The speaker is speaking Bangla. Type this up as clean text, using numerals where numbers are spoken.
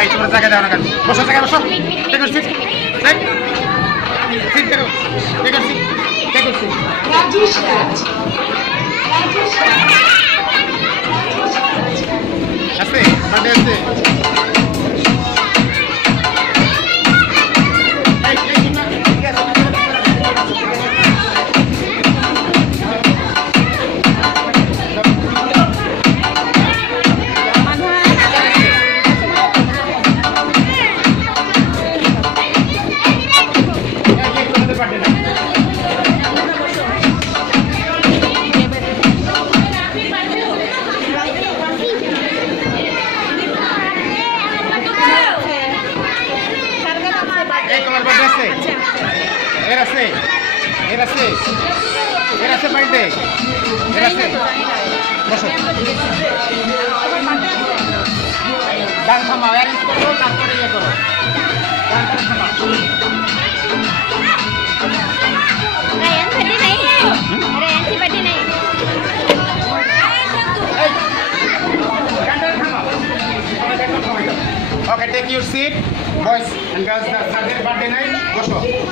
এই তোমরা জায়গা দাও না কেন? বসো, জায়গায় বসো। Take your seat. সিট দেখো। Take your seat. Take your seat. Rajesh Raj. আছে বাড়ি আছে। তোমার বাড়ি আছে? এর আছে? এর আছে? এর আছে বাড়িতে? এর আছে? বসো। গান থামাও, অ্যারেঞ্জ করো, তারপরে ইয়ে করো। গানটা থামাও। Okay, take your seat. Boys and girls, the birthday night. বসো।